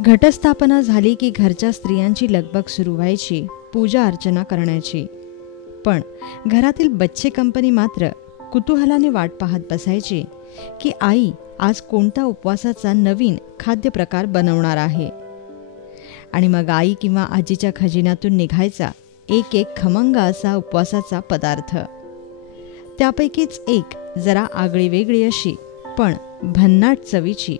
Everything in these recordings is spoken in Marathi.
घटस्थापना झाली की घरच्या स्त्रियांची लगबग सुरू व्हायची पूजा अर्चना करण्याची. पण घरातील बच्चे कंपनी मात्र कुतूहलाने वाट पाहत बसायची की आई आज कोणता उपवासाचा नवीन खाद्यप्रकार बनवणार आहे. आणि मग आई किंवा आजीच्या खजिन्यातून निघायचा एक एक खमंग असा उपवासाचा पदार्थ. त्यापैकीच एक जरा आगळी वेगळी अशी पण भन्नाट चवीची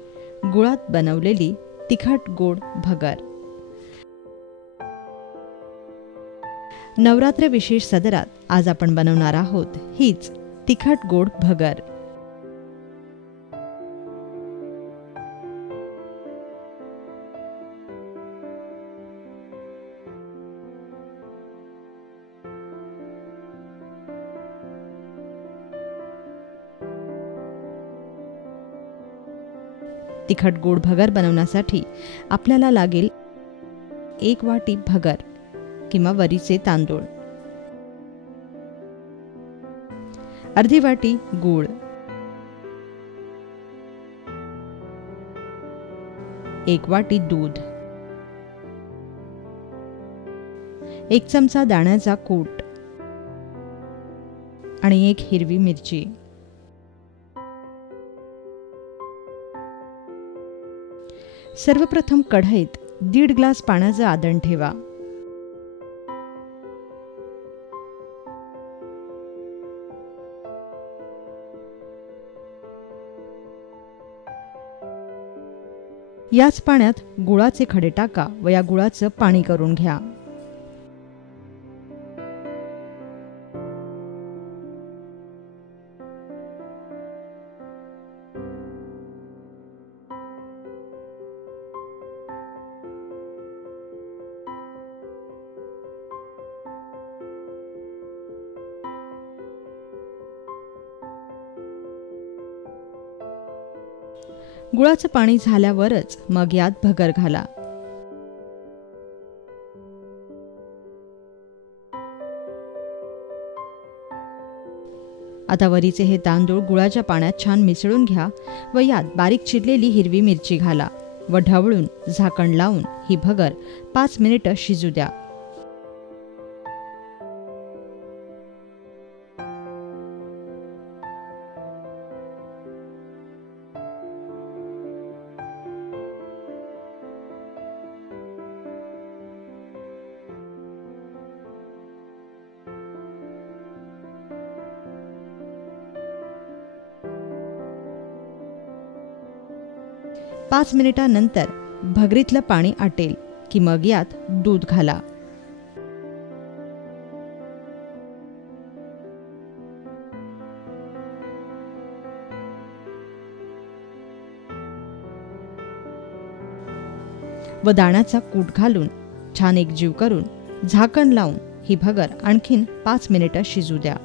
गुळात बनवलेली तिखट गोड भगर. नवरात्र विशेष सदरात आज आपण बनवणार आहोत हीच तिखट गोड भगर. तिखट गोड भगर बनवण्यासाठी आपल्याला लागेल 1 वाटी भगर किंवा वरीचे तांदूळ, अर्धी वाटी गूळ, 1 वाटी दूध, 1 चमचा दाण्याचा कूट आणि 1 हिरवी मिरची. सर्वप्रथम कढईत 1.5 ग्लास पाण्याचं आदण ठेवा. याच पाण्यात गुळाचे खडे टाका व या गुळाचं पाणी करून घ्या. गुळाचं पाणी झाल्यावरच मग यात भगर घाला. आता वरीचे हे तांदूळ गुळाच्या पाण्यात छान मिसळून घ्या व यात बारीक चिरलेली हिरवी मिरची घाला व ढवळून झाकण लावून ही भगर 5 मिनिटं शिजू द्या. पाच मिनिटांनंतर भगरीतलं पाणी आटेल की मग यात दूध घाला. व दाण्याचा कूट घालून छान एकजीव करून झाकण लावून ही भगर आणखीन 5 मिनिटं शिजू द्या.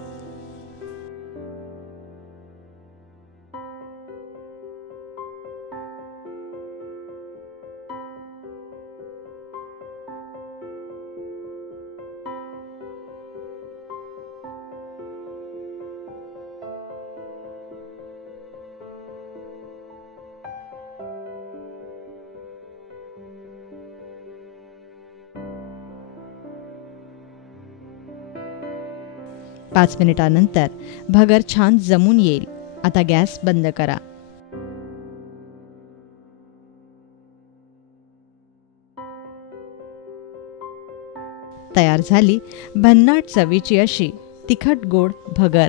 पाच मिनिटांनंतर भगर छान जमून येईल. आता गॅस बंद करा. तयार झाली भन्नाट चवीची अशी तिखट गोड भगर.